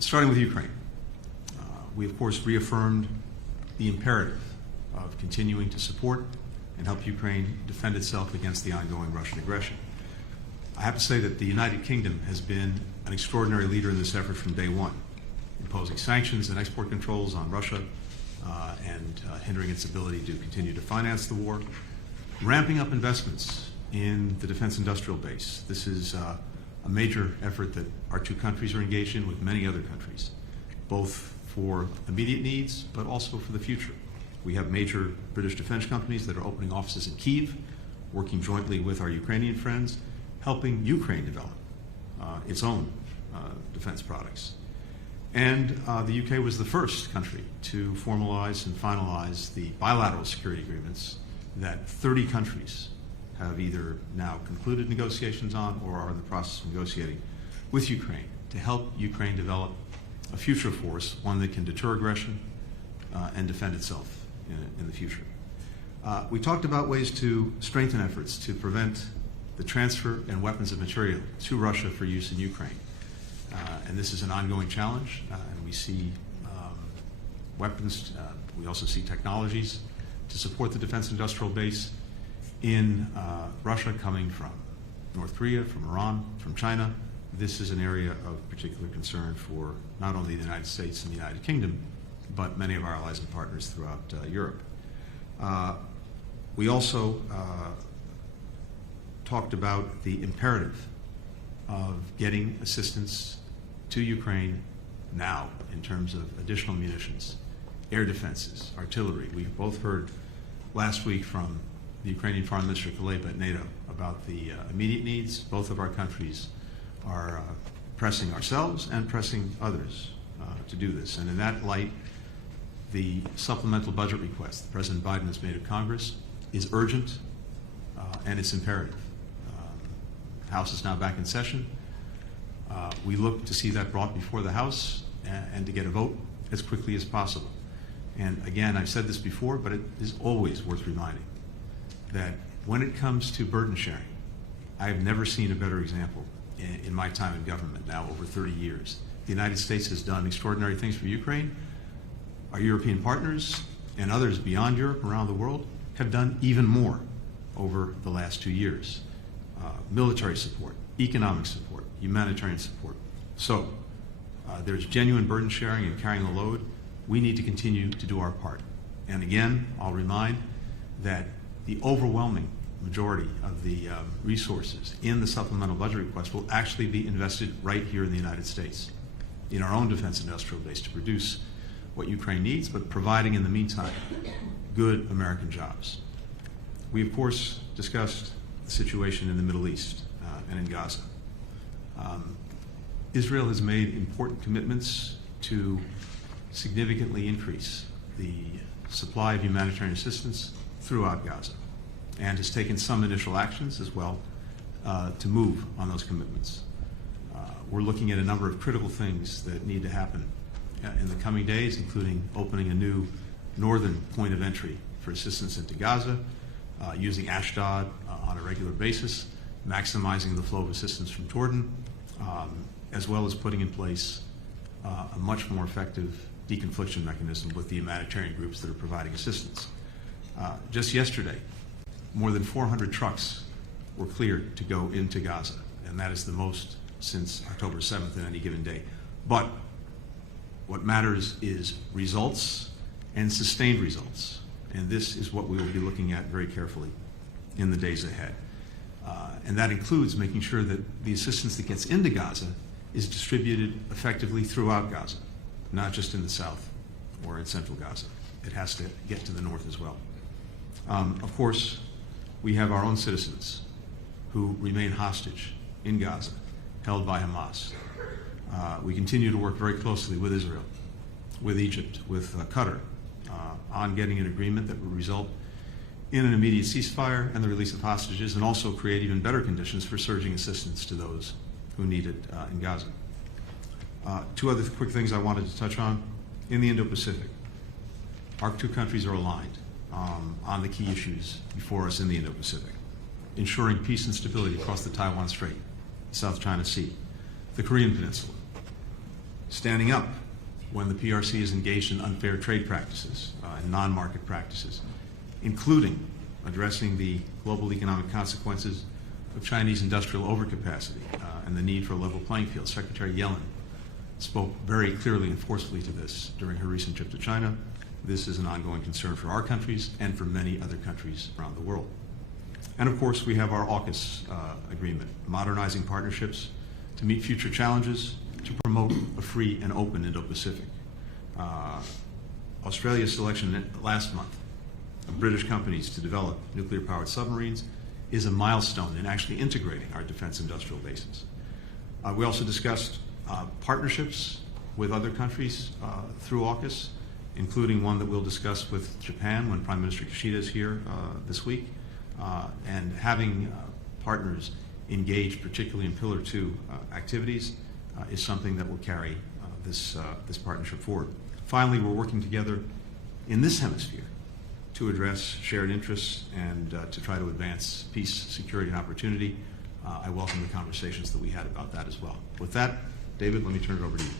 Starting with Ukraine, we of course reaffirmed the imperative of continuing to support and help Ukraine defend itself against the ongoing Russian aggression. I have to say that the United Kingdom has been an extraordinary leader in this effort from day one, imposing sanctions and export controls on Russia and hindering its ability to continue to finance the war, ramping up investments in the defense industrial base. This is a major effort that our two countries are engaged in with many other countries, both for immediate needs but also for the future. We have major British defense companies that are opening offices in Kyiv, working jointly with our Ukrainian friends, helping Ukraine develop its own defense products. And the UK was the first country to formalize and finalize the bilateral security agreements that 30 countries have either now concluded negotiations on or are in the process of negotiating with Ukraine to help Ukraine develop a future force, one that can deter aggression and defend itself in the future. We talked about ways to strengthen efforts to prevent the transfer and weapons of material to Russia for use in Ukraine. And this is an ongoing challenge, and we see weapons, we also see technologies to support the defense industrial base in Russia coming from North Korea, from Iran, from China. This is an area of particular concern for not only the United States and the United Kingdom, but many of our allies and partners throughout Europe. We also talked about the imperative of getting assistance to Ukraine now in terms of additional munitions, air defenses, artillery. We both heard last week from the Ukrainian Foreign Minister Kuleba at NATO about the immediate needs. Both of our countries are pressing ourselves and pressing others to do this. And in that light, the supplemental budget request that President Biden has made of Congress is urgent and it's imperative. The House is now back in session. We look to see that brought before the House and to get a vote as quickly as possible. And again, I've said this before, but it is always worth reminding that when it comes to burden sharing, I have never seen a better example in my time in government, now over 30 years. The United States has done extraordinary things for Ukraine. Our European partners and others beyond Europe, around the world, have done even more over the last 2 years. Military support, economic support, humanitarian support. So there's genuine burden sharing and carrying the load. We need to continue to do our part. And again, I'll remind that the overwhelming majority of the resources in the supplemental budget request will actually be invested right here in the United States, in our own defense industrial base to produce what Ukraine needs, but providing in the meantime good American jobs. We of course discussed the situation in the Middle East and in Gaza. Israel has made important commitments to significantly increase the supply of humanitarian assistance throughout Gaza and has taken some initial actions as well to move on those commitments. We're looking at a number of critical things that need to happen in the coming days, including opening a new northern point of entry for assistance into Gaza, using Ashdod on a regular basis, maximizing the flow of assistance from Jordan, as well as putting in place a much more effective deconfliction mechanism with the humanitarian groups that are providing assistance. Just yesterday, more than 400 trucks were cleared to go into Gaza, and that is the most since October 7th in any given day. But what matters is results and sustained results, and this is what we will be looking at very carefully in the days ahead. And that includes making sure that the assistance that gets into Gaza is distributed effectively throughout Gaza, not just in the south or in central Gaza. It has to get to the north as well. Of course, we have our own citizens who remain hostage in Gaza, held by Hamas. We continue to work very closely with Israel, with Egypt, with Qatar, on getting an agreement that will result in an immediate ceasefire and the release of hostages, and also create even better conditions for surging assistance to those who need it in Gaza. Two other quick things I wanted to touch on. In the Indo-Pacific, our two countries are aligned on the key issues before us in the Indo-Pacific, ensuring peace and stability across the Taiwan Strait, South China Sea, the Korean Peninsula, standing up when the PRC is engaged in unfair trade practices and non-market practices, including addressing the global economic consequences of Chinese industrial overcapacity and the need for a level playing field. Secretary Yellen spoke very clearly and forcefully to this during her recent trip to China. This is an ongoing concern for our countries and for many other countries around the world. And of course, we have our AUKUS agreement, modernizing partnerships to meet future challenges, to promote a free and open Indo-Pacific. Australia's selection last month of British companies to develop nuclear-powered submarines is a milestone in actually integrating our defense industrial bases. We also discussed partnerships with other countries through AUKUS, including one that we'll discuss with Japan when Prime Minister Kishida is here this week, and having partners engaged, particularly in Pillar 2 activities, is something that will carry this partnership forward. Finally, we're working together in this hemisphere to address shared interests and to try to advance peace, security, and opportunity. I welcome the conversations that we had about that as well. With that, David, let me turn it over to you.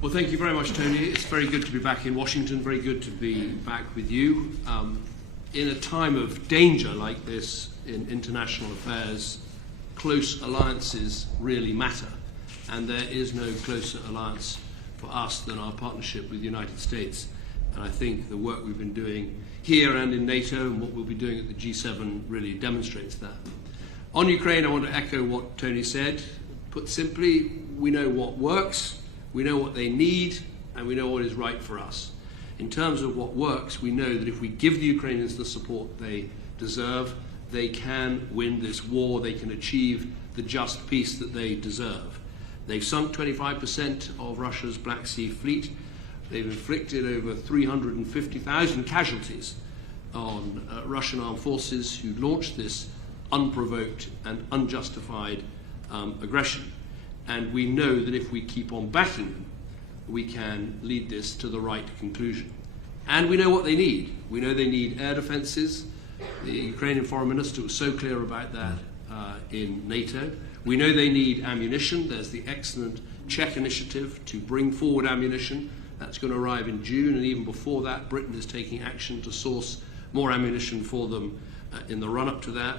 Well, thank you very much, Tony. It's very good to be back in Washington, very good to be back with you. In a time of danger like this in international affairs, close alliances really matter. And there is no closer alliance for us than our partnership with the United States. And I think the work we've been doing here and in NATO and what we'll be doing at the G7 really demonstrates that. On Ukraine, I want to echo what Tony said. Put simply, we know what works, we know what they need, and we know what is right for us. In terms of what works, we know that if we give the Ukrainians the support they deserve, they can win this war, they can achieve the just peace that they deserve. They've sunk 25% of Russia's Black Sea fleet. They've inflicted over 350,000 casualties on Russian armed forces who launched this unprovoked and unjustified aggression. And we know that if we keep on backing them, we can lead this to the right conclusion. And we know what they need. We know they need air defenses. The Ukrainian foreign minister was so clear about that in NATO. We know they need ammunition. There's the excellent Czech initiative to bring forward ammunition. That's going to arrive in June, and even before that, Britain is taking action to source more ammunition for them in the run-up to that.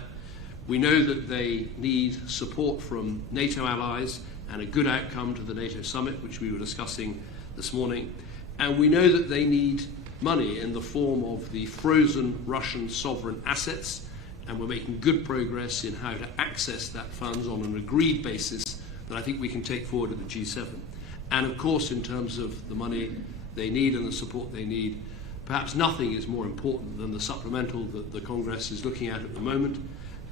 We know that they need support from NATO allies and a good outcome to the NATO summit, which we were discussing this morning. And we know that they need money in the form of the frozen Russian sovereign assets, and we're making good progress in how to access that funds on an agreed basis that I think we can take forward at the G7. And of course, in terms of the money they need and the support they need, perhaps nothing is more important than the supplemental that the Congress is looking at the moment.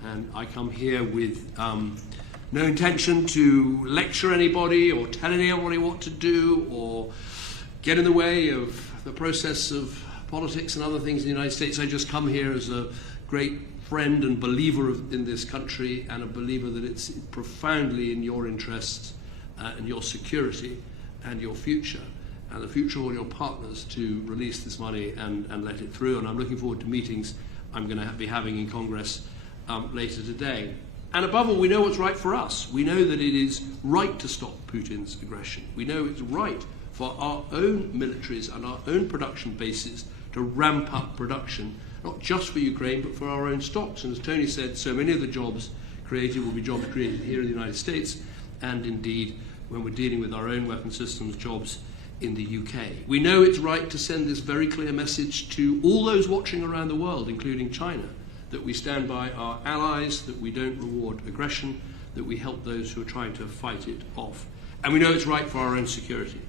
And I come here with no intention to lecture anybody or tell anybody what to do or get in the way of the process of politics and other things in the United States. I just come here as a great friend and believer in this country, and a believer that it's profoundly in your interests and your security and your future and the future of all your partners to release this money and let it through. And I'm looking forward to meetings I'm going to be having in Congress later today. And above all, we know what's right for us. We know that it is right to stop Putin's aggression. We know it's right for our own militaries and our own production bases to ramp up production, not just for Ukraine, but for our own stocks. And as Tony said, so many of the jobs created will be jobs created here in the United States, and indeed, when we're dealing with our own weapon systems, jobs in the UK. We know it's right to send this very clear message to all those watching around the world, including China, that we stand by our allies, that we don't reward aggression, that we help those who are trying to fight it off. And we know it's right for our own security.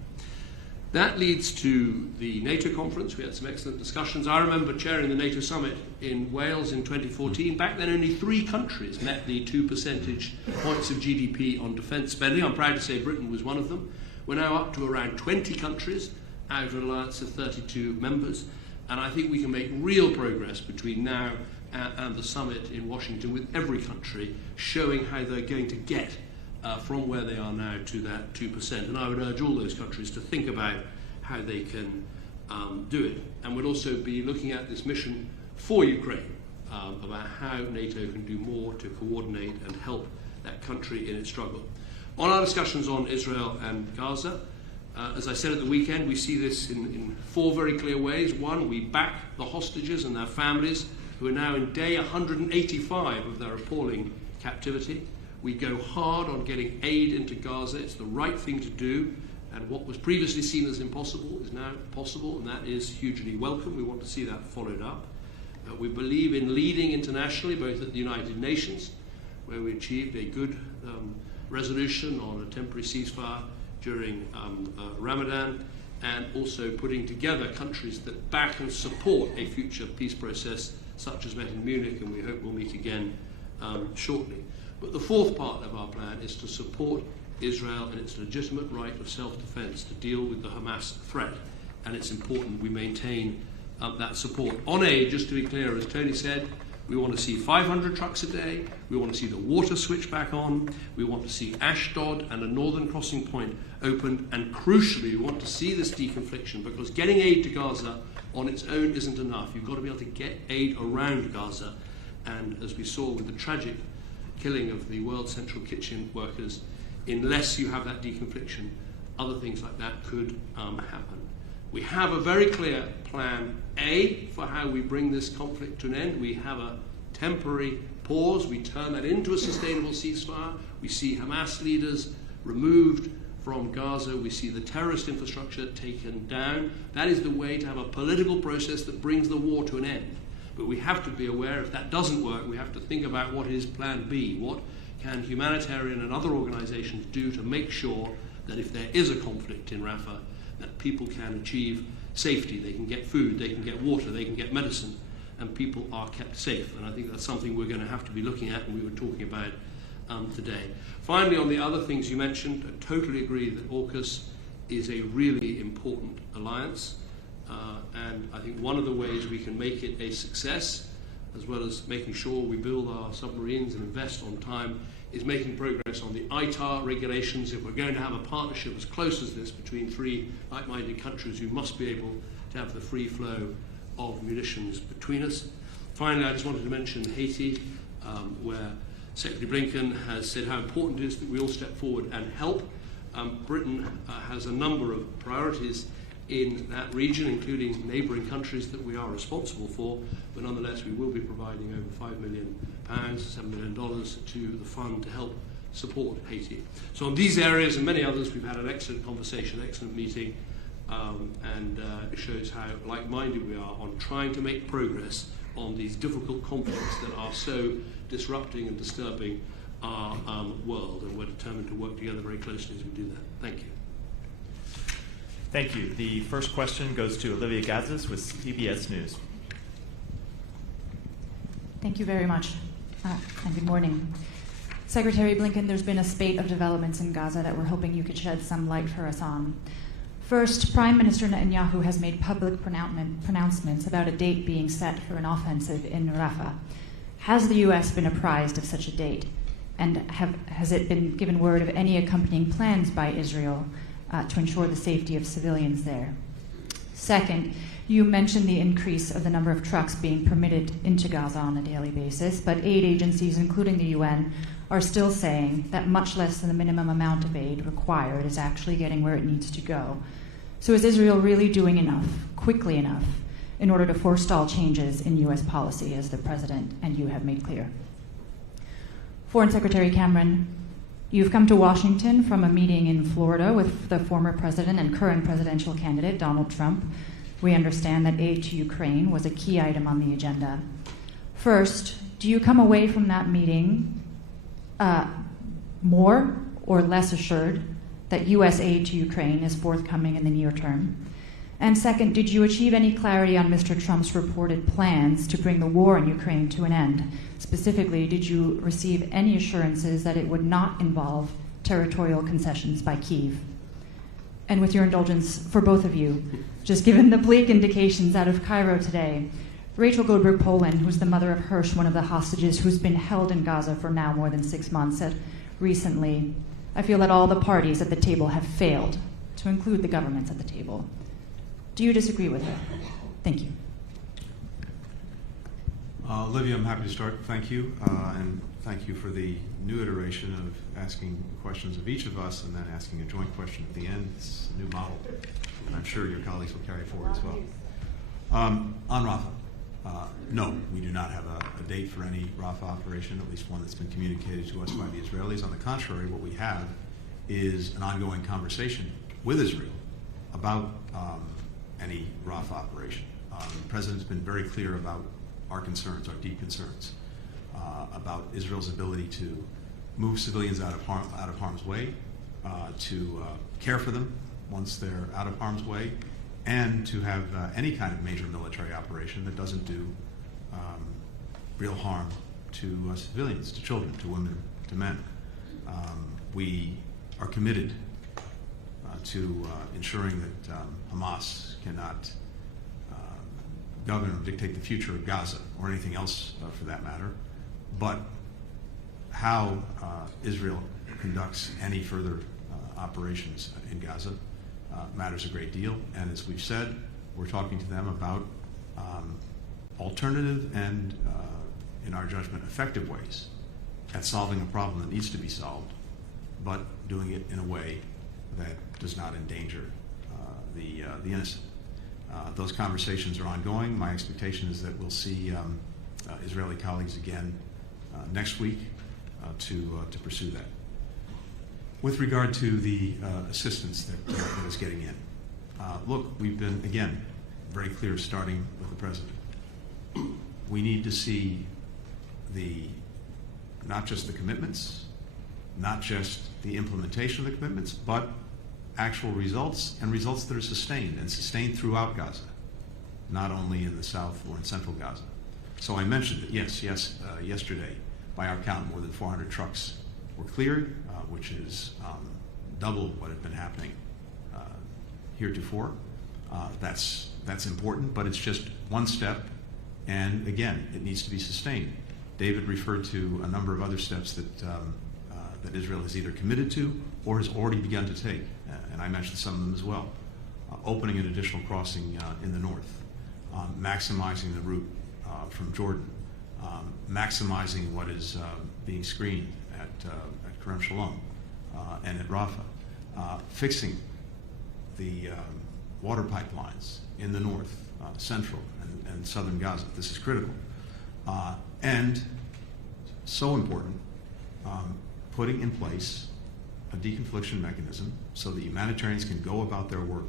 That leads to the NATO conference. We had some excellent discussions. I remember chairing the NATO summit in Wales in 2014. Back then, only 3 countries met the 2 percentage points of GDP on defence spending. I'm proud to say Britain was one of them. We're now up to around 20 countries out of an alliance of 32 members. And I think we can make real progress between now and the summit in Washington with every country, showing how they're going to get from where they are now to that 2%. And I would urge all those countries to think about how they can do it. And we'll also be looking at this mission for Ukraine, about how NATO can do more to coordinate and help that country in its struggle. On our discussions on Israel and Gaza, As I said at the weekend, we see this in 4 very clear ways. One, we back the hostages and their families who are now in day 185 of their appalling captivity. We go hard on getting aid into Gaza. It's the right thing to do. And what was previously seen as impossible is now possible, and that is hugely welcome. We want to see that followed up. We believe in leading internationally, both at the United Nations, where we achieved a good resolution on a temporary ceasefire during Ramadan, and also putting together countries that back and support a future peace process such as met in Munich, and we hope we'll meet again shortly. But the fourth part of our plan is to support Israel in its legitimate right of self-defense to deal with the Hamas threat, and it's important we maintain that support. On aid, just to be clear, as Tony said, we want to see 500 trucks a day. We want to see the water switch back on. We want to see Ashdod and a northern crossing point opened. And crucially, we want to see this deconfliction, because getting aid to Gaza on its own isn't enough. You've got to be able to get aid around Gaza. And as we saw with the tragic killing of the World Central Kitchen workers, unless you have that deconfliction, other things like that could happen. We have a very clear plan A for how we bring this conflict to an end. We have a temporary pause. We turn that into a sustainable ceasefire. We see Hamas leaders removed from Gaza. We see the terrorist infrastructure taken down. That is the way to have a political process that brings the war to an end. But we have to be aware, if that doesn't work, we have to think about what is plan B. What can humanitarian and other organizations do to make sure that if there is a conflict in Rafah, that people can achieve safety, they can get food, they can get water, they can get medicine, and people are kept safe. And I think that's something we're going to have to be looking at, and we were talking about today. Finally, on the other things you mentioned, I totally agree that AUKUS is a really important alliance, and I think one of the ways we can make it a success, as well as making sure we build our submarines and invest on time, is making progress on the ITAR regulations. If we're going to have a partnership as close as this between 3 like-minded countries, we must be able to have the free flow of munitions between us. Finally, I just wanted to mention Haiti, where Secretary Blinken has said how important it is that we all step forward and help. Britain has a number of priorities in that region, including neighbouring countries that we are responsible for, but nonetheless we will be providing over £5 million, $7 million to the fund to help support Haiti. So on these areas and many others, we've had an excellent conversation, excellent meeting, and it shows how like-minded we are on trying to make progress on these difficult conflicts that are so disrupting and disturbing our world, and we're determined to work together very closely as we do that. Thank you. Thank you. The first question goes to Olivia Gazis with CBS News. Thank you very much, and good morning. Secretary Blinken, there's been a spate of developments in Gaza that we're hoping you could shed some light for us on. First, Prime Minister Netanyahu has made public pronouncements about a date being set for an offensive in Rafah. Has the U.S. been apprised of such a date? And has it been given word of any accompanying plans by Israel to ensure the safety of civilians there? Second, you mentioned the increase of the number of trucks being permitted into Gaza on a daily basis, but aid agencies, including the UN, are still saying that much less than the minimum amount of aid required is actually getting where it needs to go. So is Israel really doing enough, quickly enough, in order to forestall changes in U.S. policy, as the President and you have made clear? Foreign Secretary Cameron, you've come to Washington from a meeting in Florida with the former president and current presidential candidate, Donald Trump. We understand that aid to Ukraine was a key item on the agenda. First, do you come away from that meeting more or less assured that U.S. aid to Ukraine is forthcoming in the near term? And second, did you achieve any clarity on Mr. Trump's reported plans to bring the war in Ukraine to an end? Specifically, did you receive any assurances that it would not involve territorial concessions by Kyiv? And with your indulgence, for both of you, just given the bleak indications out of Cairo today, Rachel Goldberg-Polin, who's the mother of Hirsch, one of the hostages who's been held in Gaza for now more than 6 months, said recently, I feel that all the parties at the table have failed, to include the governments at the table. Do you disagree with her? Thank you. Olivia, I'm happy to start. Thank you, and thank you for the new iteration of asking questions of each of us and then asking a joint question at the end. It's a new model, and I'm sure your colleagues will carry forward as well. On Rafah, no, we do not have a date for any Rafah operation, at least one that's been communicated to us by the Israelis. On the contrary, what we have is an ongoing conversation with Israel about any Rafah operation. The President's been very clear about our concerns, our deep concerns, about Israel's ability to move civilians out of harm's way, to care for them once they're out of harm's way, and to have any kind of major military operation that doesn't do real harm to civilians, to children, to women, to men. We are committed to ensuring that Hamas cannot govern or dictate the future of Gaza or anything else for that matter, but how Israel conducts any further operations in Gaza matters a great deal. And as we've said, we're talking to them about alternative and, in our judgment, effective ways at solving a problem that needs to be solved, but doing it in a way that does not endanger the innocent. Those conversations are ongoing. My expectation is that we'll see Israeli colleagues again next week to pursue that. With regard to the assistance that is getting in, look, we've been, again, very clear starting with the President. We need to see not just the commitments, not just the implementation of the commitments, but actual results, and results that are sustained, and sustained throughout Gaza, not only in the south or in central Gaza. So I mentioned that, yesterday, by our count, more than 400 trucks were cleared, which is double what had been happening heretofore. That's important, but it's just one step, and again, it needs to be sustained. David referred to a number of other steps that Israel has either committed to or has already begun to take, and I mentioned some of them as well. Opening an additional crossing in the north, maximizing the route from Jordan, maximizing what is being screened at Kerem Shalom and at Rafah, fixing the water pipelines in the north, central, and southern Gaza. This is critical. And so important, putting in place a deconfliction mechanism so that humanitarians can go about their work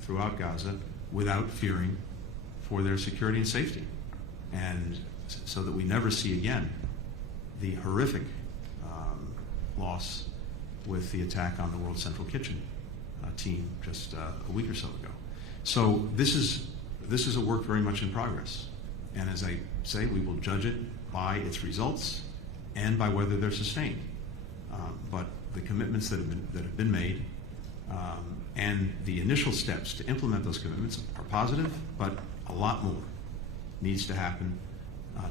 throughout Gaza without fearing for their security and safety, and so that we never see again the horrific loss with the attack on the World Central Kitchen team just a week or so ago. So this is a work very much in progress, and as I say, we will judge it by its results and by whether they're sustained. But the commitments that have been made and the initial steps to implement those commitments are positive, but a lot more needs to happen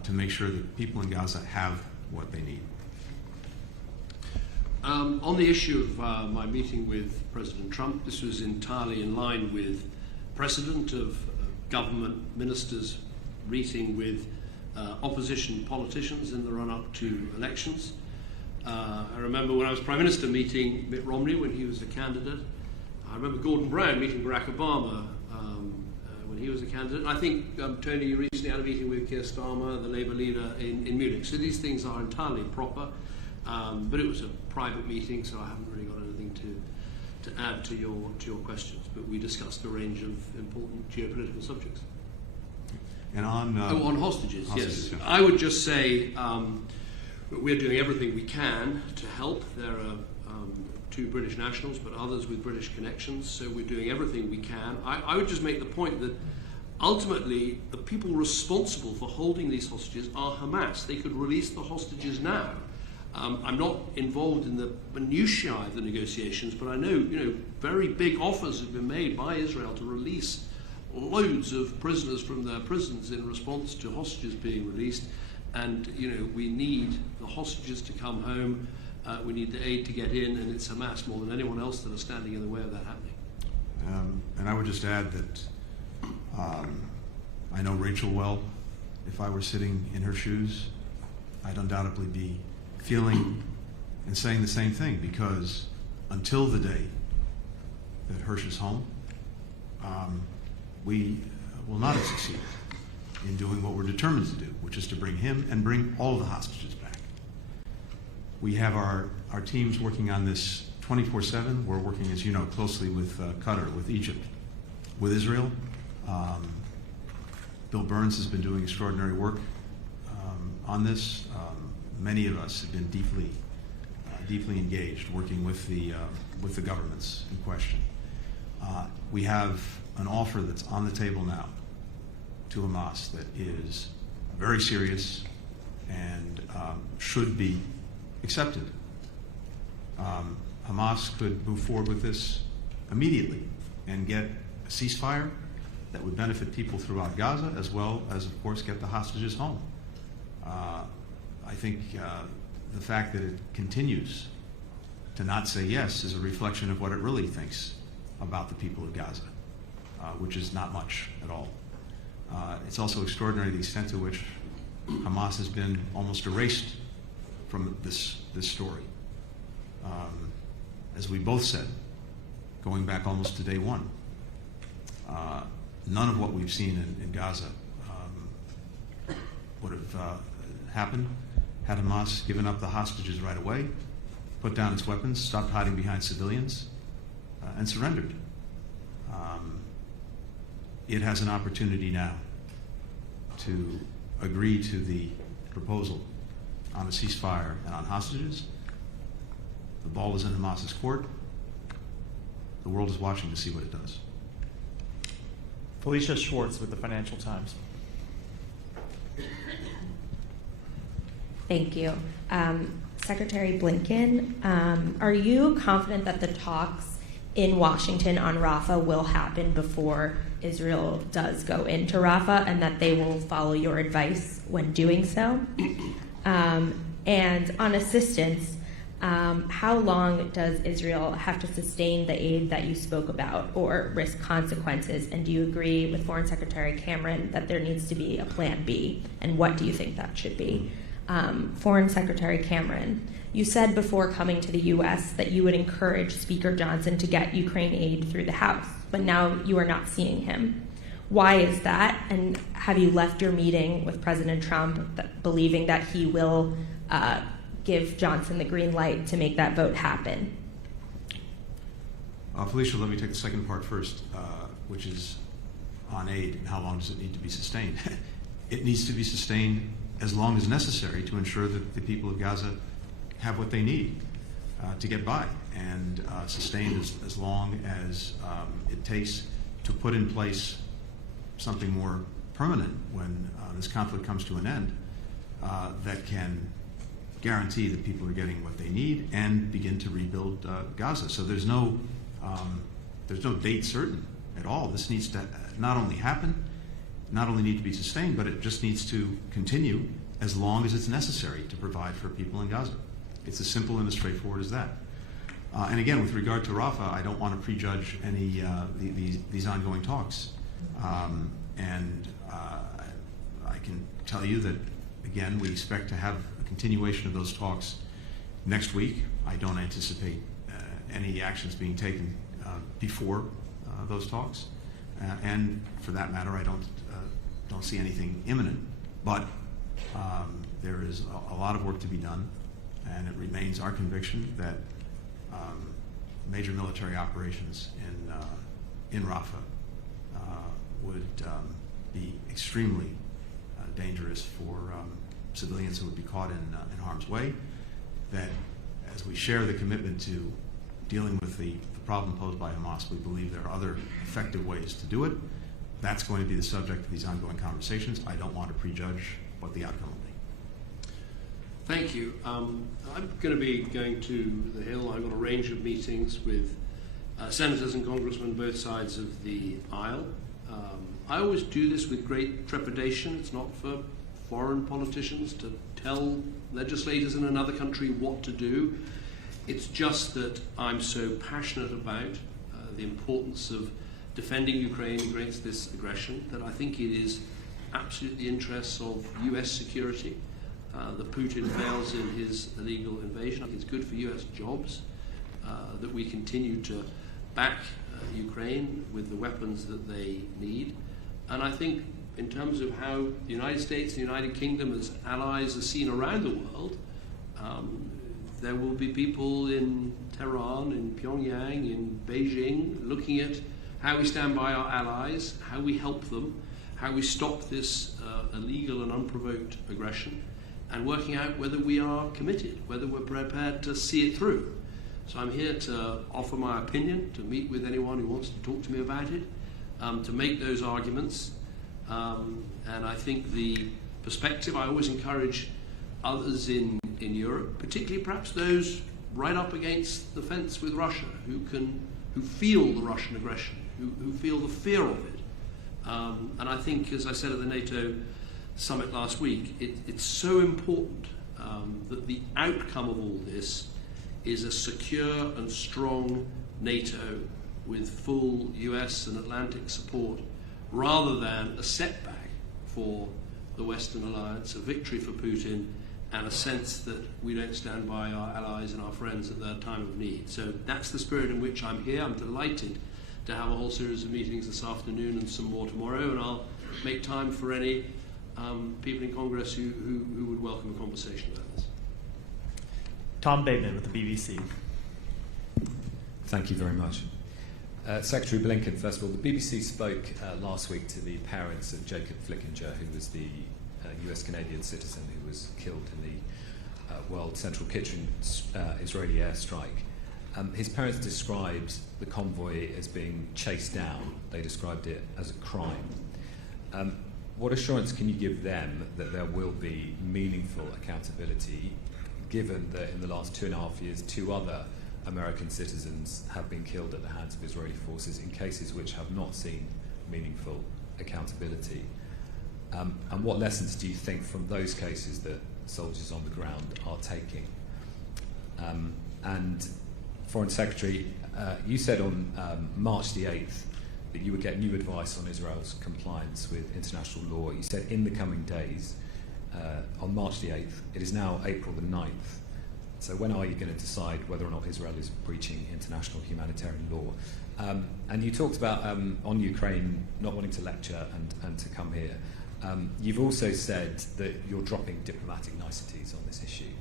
to make sure that people in Gaza have what they need. On the issue of my meeting with President Trump, this was entirely in line with precedent of government ministers meeting with opposition politicians in the run-up to elections. I remember when I was Prime Minister meeting Mitt Romney when he was a candidate. I remember Gordon Brown meeting Barack Obama when he was a candidate. And I think, Tony, you recently had a meeting with Keir Starmer, the Labour leader, in Munich. So these things are entirely proper. But it was a private meeting, so I haven't really got anything to add to your questions. But we discussed a range of important geopolitical subjects. And on hostages, yes. Yeah. I would just say we're doing everything we can to help. There are two British nationals, but others with British connections, so we're doing everything we can. I would just make the point that ultimately the people responsible for holding these hostages are Hamas. They could release the hostages now. I'm not involved in the minutiae of the negotiations, but I know, very big offers have been made by Israel to release loads of prisoners from their prisons in response to hostages being released. And, we need the hostages to come home. We need the aid to get in, and it's Hamas more than anyone else that are standing in the way of that happening. And I would just add that I know Rachel well. If I were sitting in her shoes, I'd undoubtedly be feeling and saying the same thing, because until the day that Hirsch is home, we will not have succeeded in doing what we're determined to do, which is to bring him and bring all of the hostages back. We have our teams working on this 24/7. We're working, as you know, closely with Qatar, with Egypt, with Israel. Bill Burns has been doing extraordinary work on this. Many of us have been deeply engaged, working with the governments in question. We have an offer that's on the table now to Hamas that is very serious and should be accepted. Hamas could move forward with this immediately and get a ceasefire that would benefit people throughout Gaza, as well as, of course, get the hostages home. I think the fact that it continues to not say yes is a reflection of what it really thinks about the people of Gaza, which is not much at all. It's also extraordinary the extent to which Hamas has been almost erased from this story. As we both said, going back almost to day one, none of what we've seen in Gaza would have happened had Hamas given up the hostages right away, put down its weapons, stopped hiding behind civilians, and surrendered. It has an opportunity now to agree to the proposal on a ceasefire and on hostages. The ball is in Hamas's court. The world is watching to see what it does. Felicia Schwartz with the Financial Times. Thank you. Secretary Blinken, are you confident that the talks in Washington on Rafah will happen before Israel does go into Rafah, and that they will follow your advice when doing so? And on assistance, how long does Israel have to sustain the aid that you spoke about or risk consequences? And do you agree with Foreign Secretary Cameron that there needs to be a plan B? And what do you think that should be? Foreign Secretary Cameron, you said before coming to the U.S. that you would encourage Speaker Johnson to get Ukraine aid through the House, but now you are not seeing him. Why is that? And have you left your meeting with President Trump believing that he will give Johnson the green light to make that vote happen? Felicia, let me take the second part first, which is on aid and how long does it need to be sustained. It needs to be sustained as long as necessary to ensure that the people of Gaza have what they need to get by, and sustained as long as it takes to put in place something more permanent when this conflict comes to an end, that can guarantee that people are getting what they need and begin to rebuild Gaza. So there's no date certain at all. This needs to not only happen, not only need to be sustained, but it just needs to continue as long as it's necessary to provide for people in Gaza. It's as simple and as straightforward as that. And again, with regard to Rafah, I don't want to prejudge any these ongoing talks. And I can tell you that, again, we expect to have a continuation of those talks next week. I don't anticipate any actions being taken before those talks. And for that matter, I don't see anything imminent. But there is a lot of work to be done, and it remains our conviction that major military operations in Rafah would be extremely dangerous for civilians who would be caught in harm's way. That as we share the commitment to dealing with the problem posed by Hamas, we believe there are other effective ways to do it. That's going to be the subject of these ongoing conversations. I don't want to prejudge what the outcome will be. Thank you. I'm going to be going to the Hill. I've got a range of meetings with senators and congressmen both sides of the aisle. I always do this with great trepidation. It's not for foreign politicians to tell legislators in another country what to do. It's just that I'm so passionate about the importance of defending Ukraine against this aggression that I think it is absolutely the interests of US security that Putin fails in his illegal invasion. I think it's good for US jobs that we continue to back Ukraine with the weapons that they need. And I think in terms of how the United States and the United Kingdom as allies are seen around the world, there will be people in Tehran, in Pyongyang, in Beijing, looking at how we stand by our allies, how we help them, how we stop this illegal and unprovoked aggression, and working out whether we are committed, whether we're prepared to see it through. So I'm here to offer my opinion, to meet with anyone who wants to talk to me about it, to make those arguments. And I think the perspective, I always encourage others in Europe, particularly perhaps those right up against the fence with Russia, who feel the Russian aggression, who feel the fear of it. And I think, as I said at the NATO summit last week, it's so important that the outcome of all this is a secure and strong NATO with full US and Atlantic support, rather than a setback for the Western alliance, a victory for Putin, and a sense that we don't stand by our allies and our friends at their time of need. So that's the spirit in which I'm here. I'm delighted to have a whole series of meetings this afternoon and some more tomorrow, and I'll make time for any people in Congress who would welcome a conversation about this. Tom Bateman with the BBC. Thank you very much. Secretary Blinken, first of all, the BBC spoke last week to the parents of Jacob Flickinger, who was the US-Canadian citizen who was killed in the World Central Kitchen Israeli airstrike. His parents described the convoy as being chased down. They described it as a crime. What assurance can you give them that there will be meaningful accountability, given that in the last 2.5 years, 2 other American citizens have been killed at the hands of Israeli forces in cases which have not seen meaningful accountability? And what lessons do you think from those cases that soldiers on the ground are taking? And Foreign Secretary, you said on March the 8th that you would get new advice on Israel's compliance with international law. You said in the coming days, on March the 8th, it is now April the 9th. So when are you going to decide whether or not Israel is breaching international humanitarian law? And you talked about, on Ukraine, not wanting to lecture and to come here. You've also said that you're dropping diplomatic niceties on this issue.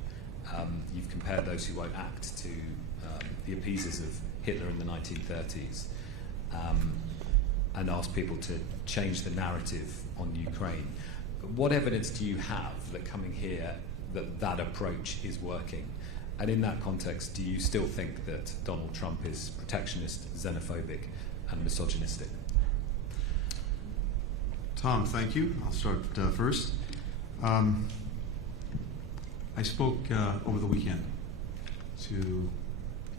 You've compared those who won't act to the appeasers of Hitler in the 1930s, and asked people to change the narrative on Ukraine. What evidence do you have that coming here that approach is working? And in that context, do you still think that Donald Trump is protectionist, xenophobic, and misogynistic? Tom, thank you. I'll start first. I spoke over the weekend to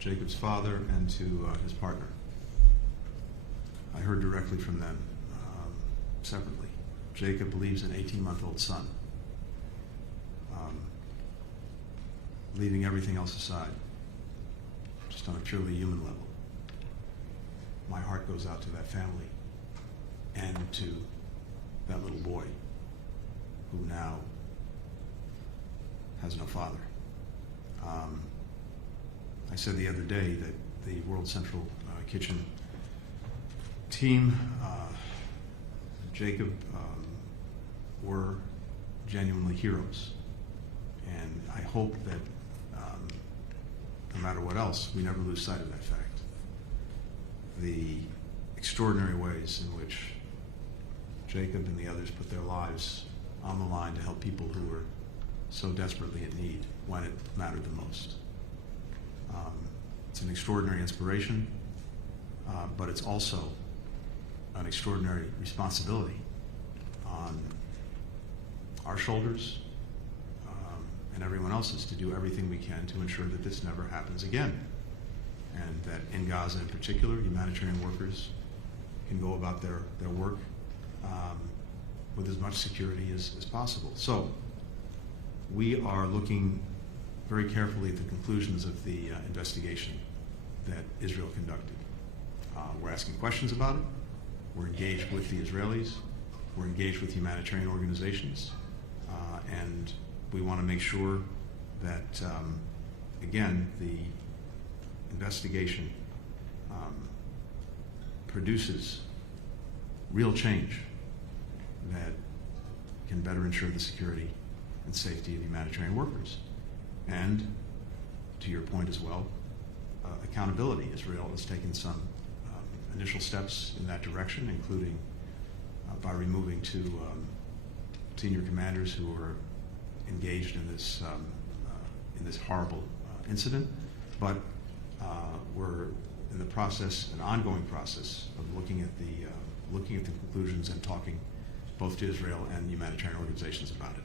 Jacob's father and to his partner. I heard directly from them separately. Jacob believes an 18-month-old son. Leaving everything else aside, just on a purely human level, my heart goes out to that family and to that little boy who now has no father. I said the other day that the World Central Kitchen team, Jacob, were genuinely heroes. And I hope that no matter what else, we never lose sight of that fact. The extraordinary ways in which Jacob and the others put their lives on the line to help people who were so desperately in need when it mattered the most. It's an extraordinary inspiration, but it's also an extraordinary responsibility on our shoulders and everyone else's to do everything we can to ensure that this never happens again, and that in Gaza in particular, humanitarian workers can go about their work with as much security as possible. So we are looking very carefully at the conclusions of the investigation that Israel conducted. We're asking questions about it. We're engaged with the Israelis. We're engaged with humanitarian organizations. And we want to make sure that, again, the investigation produces real change that can better ensure the security and safety of humanitarian workers. And, to your point as well, accountability. Israel has taken some initial steps in that direction, including by removing two senior commanders who were engaged in this horrible incident. But we're in the process, an ongoing process, of looking at the conclusions and talking both to Israel and humanitarian organizations about it.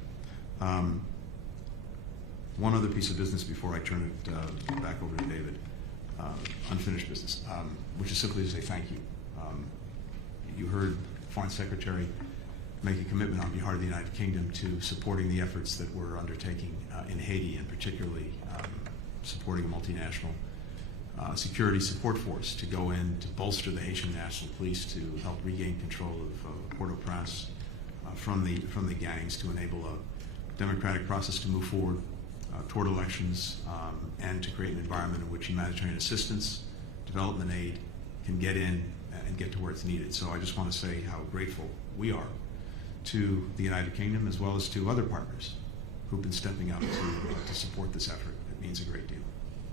One other piece of business before I turn it back over to David, unfinished business, which is simply to say thank you. You heard Foreign Secretary make a commitment on behalf of the United Kingdom to supporting the efforts that we're undertaking in Haiti, and particularly supporting a multinational security support force to go in to bolster the Haitian National Police to help regain control of Port-au-Prince from the gangs, to enable a democratic process to move forward toward elections, and to create an environment in which humanitarian assistance, development aid can get in and get to where it's needed. So I just want to say how grateful we are to the United Kingdom, as well as to other partners who've been stepping up to support this effort. It means a great deal.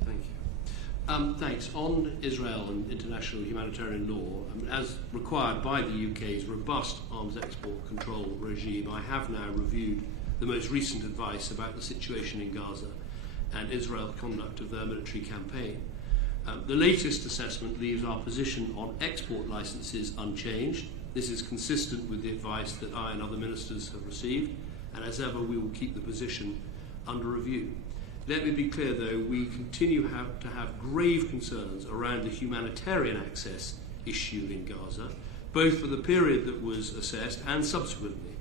Thank you. Thanks. On Israel and international humanitarian law, as required by the UK's robust arms export control regime, I have now reviewed the most recent advice about the situation in Gaza and Israel's conduct of their military campaign. The latest assessment leaves our position on export licenses unchanged. This is consistent with the advice that I and other ministers have received, and as ever, we will keep the position under review. Let me be clear, though, we continue to have grave concerns around the humanitarian access issue in Gaza, both for the period that was assessed and subsequently.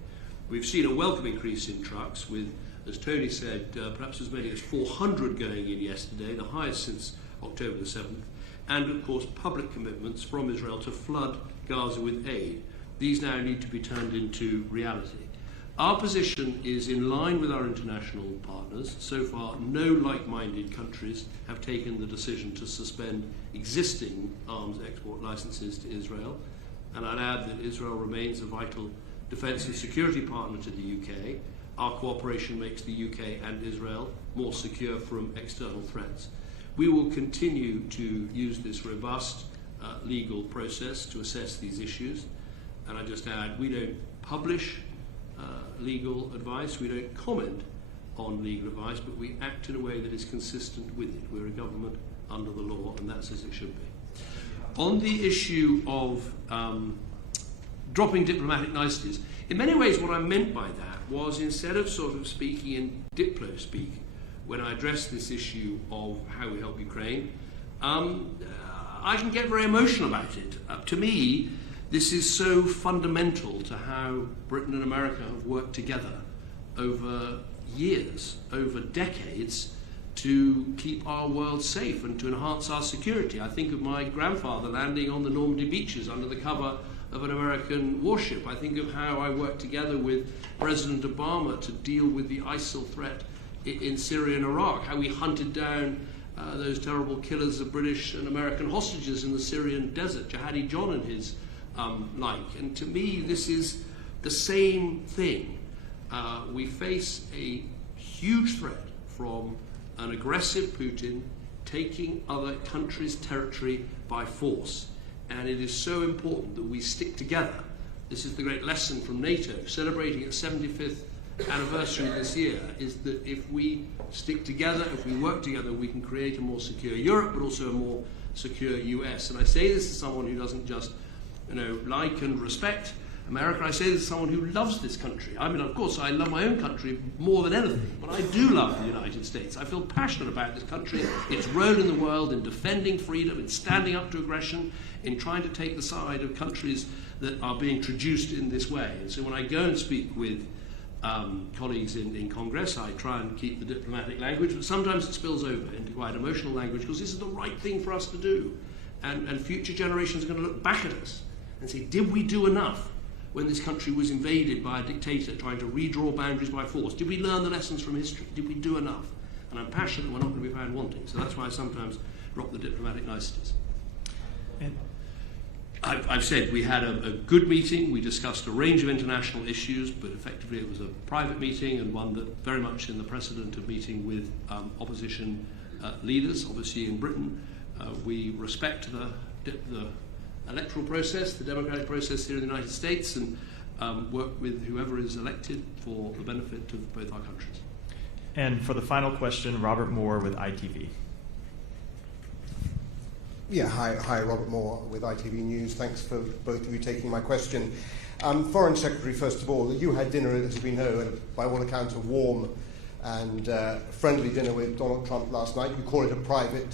We've seen a welcome increase in trucks with, as Tony said, perhaps as many as 400 going in yesterday, the highest since October the 7th, and of course public commitments from Israel to flood Gaza with aid. These now need to be turned into reality. Our position is in line with our international partners. So far, no like-minded countries have taken the decision to suspend existing arms export licenses to Israel. And I'd add that Israel remains a vital defence and security partner to the UK. Our cooperation makes the UK and Israel more secure from external threats. We will continue to use this robust legal process to assess these issues. And I just add, we don't publish legal advice, we don't comment on legal advice, but we act in a way that is consistent with it. We're a government under the law, and that's as it should be. On the issue of dropping diplomatic niceties, in many ways what I meant by that was, instead of sort of speaking in diplo-speak when I address this issue of how we help Ukraine, I can get very emotional about it. To me, this is so fundamental to how Britain and America have worked together over years, over decades, to keep our world safe and to enhance our security. I think of my grandfather landing on the Normandy beaches under the cover of an American warship. I think of how I worked together with President Obama to deal with the ISIL threat in Syria and Iraq, how we hunted down those terrible killers of British and American hostages in the Syrian desert, Jihadi John and his like. And to me, this is the same thing. We face a huge threat from an aggressive Putin taking other countries' territory by force. And it is so important that we stick together. This is the great lesson from NATO, celebrating its 75th anniversary this year, is that if we stick together, if we work together, we can create a more secure Europe, but also a more secure US. And I say this as someone who doesn't just, like and respect America. I say this as someone who loves this country. I mean, of course, I love my own country more than anything, but I do love the United States. I feel passionate about this country, its role in the world, in defending freedom, in standing up to aggression, in trying to take the side of countries that are being traduced in this way. And so when I go and speak with colleagues in Congress, I try and keep the diplomatic language, but sometimes it spills over into quite emotional language, because this is the right thing for us to do. And future generations are going to look back at us and say, did we do enough when this country was invaded by a dictator trying to redraw boundaries by force? Did we learn the lessons from history? Did we do enough? And I'm passionate we're not going to be found wanting. So that's why I sometimes drop the diplomatic niceties. And I've said we had a good meeting. We discussed a range of international issues, but effectively it was a private meeting and one that very much in the precedent of meeting with opposition leaders, obviously in Britain. We respect the electoral process, the democratic process here in the United States, and work with whoever is elected for the benefit of both our countries. And for the final question, Robert Moore with ITV. Yeah, hi, Robert Moore with ITV News. Thanks for both of you taking my question. Foreign Secretary, first of all, you had dinner, as we know, and by all accounts a warm and friendly dinner with Donald Trump last night. You call it a private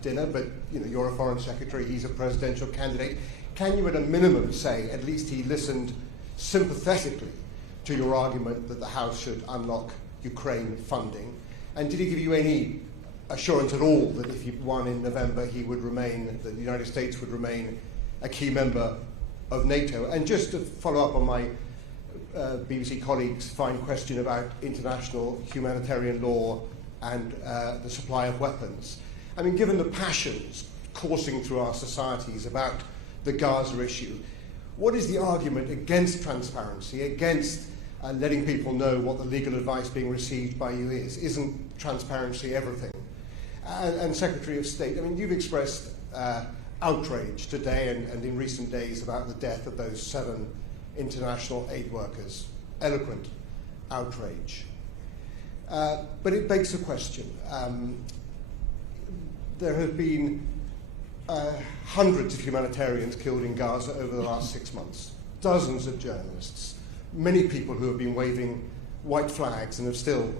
dinner, but you're a Foreign Secretary, he's a presidential candidate. Can you at a minimum say at least he listened sympathetically to your argument that the House should unlock Ukraine funding? And did he give you any assurance at all that if he won in November, he would remain, that the United States would remain a key member of NATO? And just to follow up on my BBC colleague's fine question about international humanitarian law and the supply of weapons. I mean, given the passions coursing through our societies about the Gaza issue, what is the argument against transparency, against letting people know what the legal advice being received by you is? Isn't transparency everything? And Secretary of State, I mean, you've expressed outrage today and in recent days about the death of those 7 international aid workers. Eloquent outrage. But it begs the question. There have been hundreds of humanitarians killed in Gaza over the last 6 months. Dozens of journalists. Many people who have been waving white flags and have still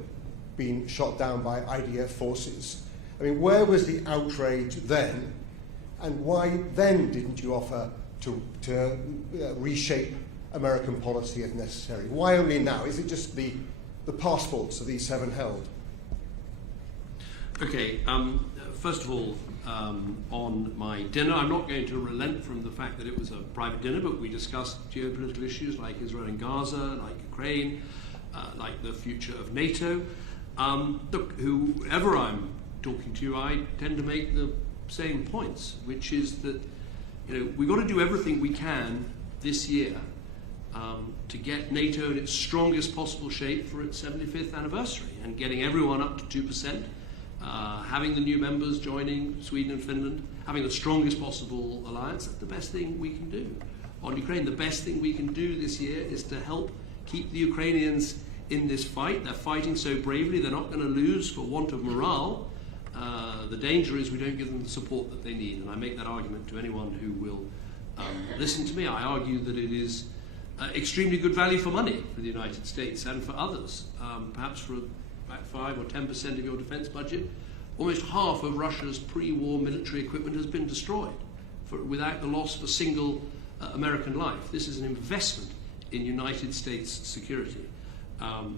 been shot down by IDF forces. I mean, where was the outrage then? And why then didn't you offer to reshape American policy if necessary? Why only now? Is it just the passports of these 7 held? Okay, first of all, on my dinner, I'm not going to relent from the fact that it was a private dinner, but we discussed geopolitical issues like Israel and Gaza, like Ukraine, like the future of NATO. Look, whoever I'm talking to, I tend to make the same points, which is that we've got to do everything we can this year to get NATO in its strongest possible shape for its 75th anniversary, and getting everyone up to 2%, having the new members joining Sweden and Finland, having the strongest possible alliance. That's the best thing we can do. On Ukraine, the best thing we can do this year is to help keep the Ukrainians in this fight. They're fighting so bravely, they're not going to lose for want of morale. The danger is we don't give them the support that they need, and I make that argument to anyone who will listen to me. I argue that it is extremely good value for money for the United States and for others. Perhaps for about 5 or 10% of your defense budget, almost half of Russia's pre-war military equipment has been destroyed without the loss of a single American life. This is an investment in United States security.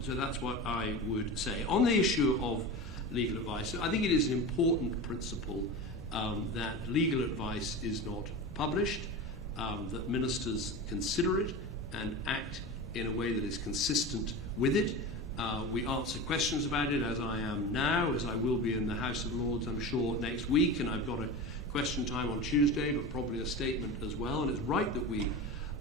So that's what I would say. On the issue of legal advice, I think it is an important principle that legal advice is not published, that ministers consider it and act in a way that is consistent with it. We answer questions about it, as I am now, as I will be in the House of Lords, I'm sure, next week, and I've got a question time on Tuesday, but probably a statement as well, and it's right that we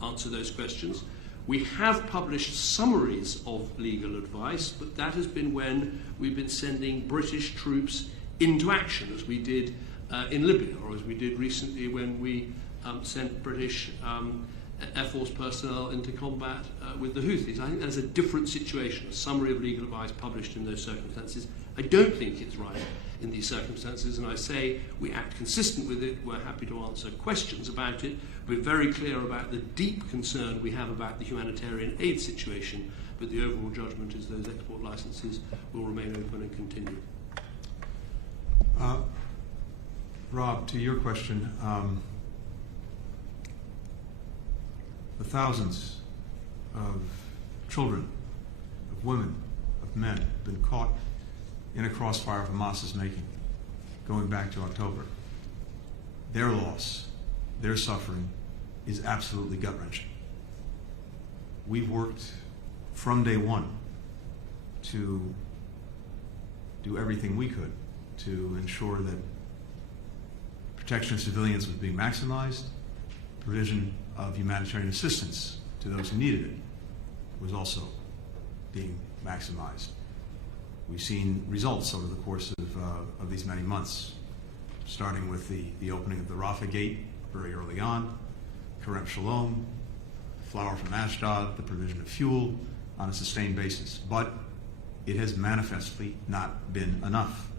answer those questions. We have published summaries of legal advice, but that has been when we've been sending British troops into action, as we did in Libya, or as we did recently when we sent British Air Force personnel into combat with the Houthis. I think that is a different situation, a summary of legal advice published in those circumstances. I don't think it's right in these circumstances, and I say we act consistent with it. We're happy to answer questions about it. We're very clear about the deep concern we have about the humanitarian aid situation, but the overall judgment is those export licenses will remain open and continue. Rob, to your question, the thousands of children, of women, of men have been caught in a crossfire of Hamas's making, going back to October. Their loss, their suffering is absolutely gut-wrenching. we've worked from day one to do everything we could to ensure that protection of civilians was being maximized, provision of humanitarian assistance to those who needed it was also being maximized. We've seen results over the course of these many months, starting with the opening of the Rafah Gate very early on, Kerem Shalom, flour from Ashdod, the provision of fuel on a sustained basis. But it has manifestly not been enough.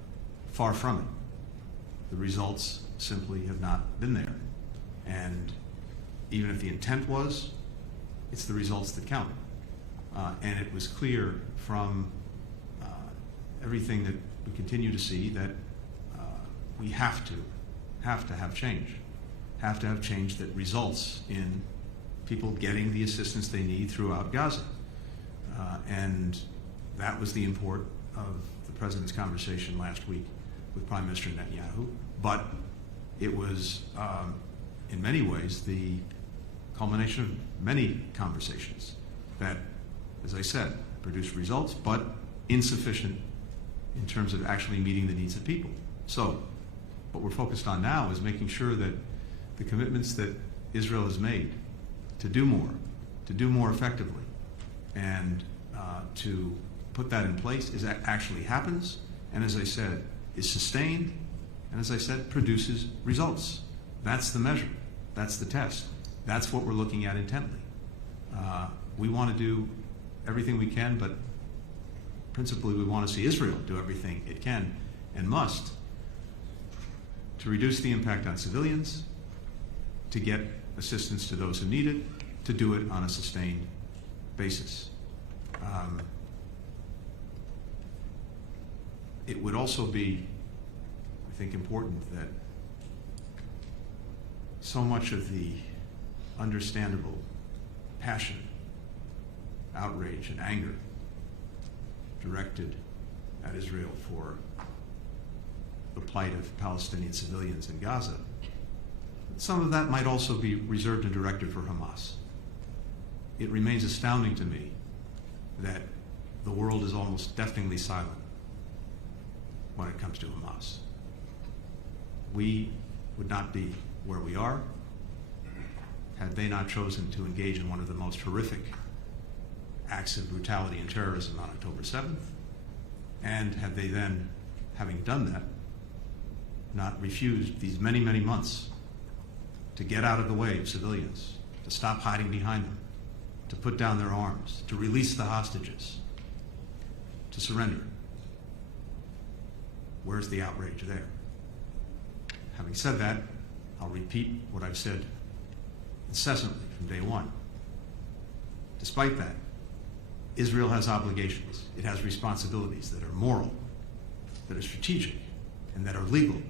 Far from it. The results simply have not been there. And even if the intent was, it's the results that count. And it was clear from everything that we continue to see that we have to have change. Have to have change that results in people getting the assistance they need throughout Gaza. And that was the import of the President's conversation last week with Prime Minister Netanyahu. But it was, in many ways, the culmination of many conversations that, as I said, produced results, but insufficient in terms of actually meeting the needs of people. So what we're focused on now is making sure that the commitments that Israel has made to do more effectively, and to put that in place is that actually happens, and as I said, is sustained, and as I said, produces results. That's the measure. That's the test. That's what we're looking at intently. We want to do everything we can, but principally we want to see Israel do everything it can and must to reduce the impact on civilians, to get assistance to those who need it, to do it on a sustained basis. It would also be, I think, important that so much of the understandable passion, outrage, and anger directed at Israel for the plight of Palestinian civilians in Gaza, some of that might also be reserved and directed for Hamas. It remains astounding to me that the world is almost deafeningly silent when it comes to Hamas. We would not be where we are had they not chosen to engage in one of the most horrific acts of brutality and terrorism on October 7th, and had they then, having done that, not refused these many, many months to get out of the way of civilians, to stop hiding behind them, to put down their arms, to release the hostages, to surrender. Where's the outrage there? Having said that, I'll repeat what I've said incessantly from day one. Despite that, Israel has obligations. It has responsibilities that are moral, that are strategic, and that are legal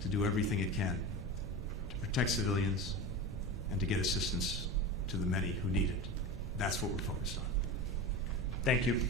to do everything it can to protect civilians and to get assistance to the many who need it. That's what we're focused on. Thank you.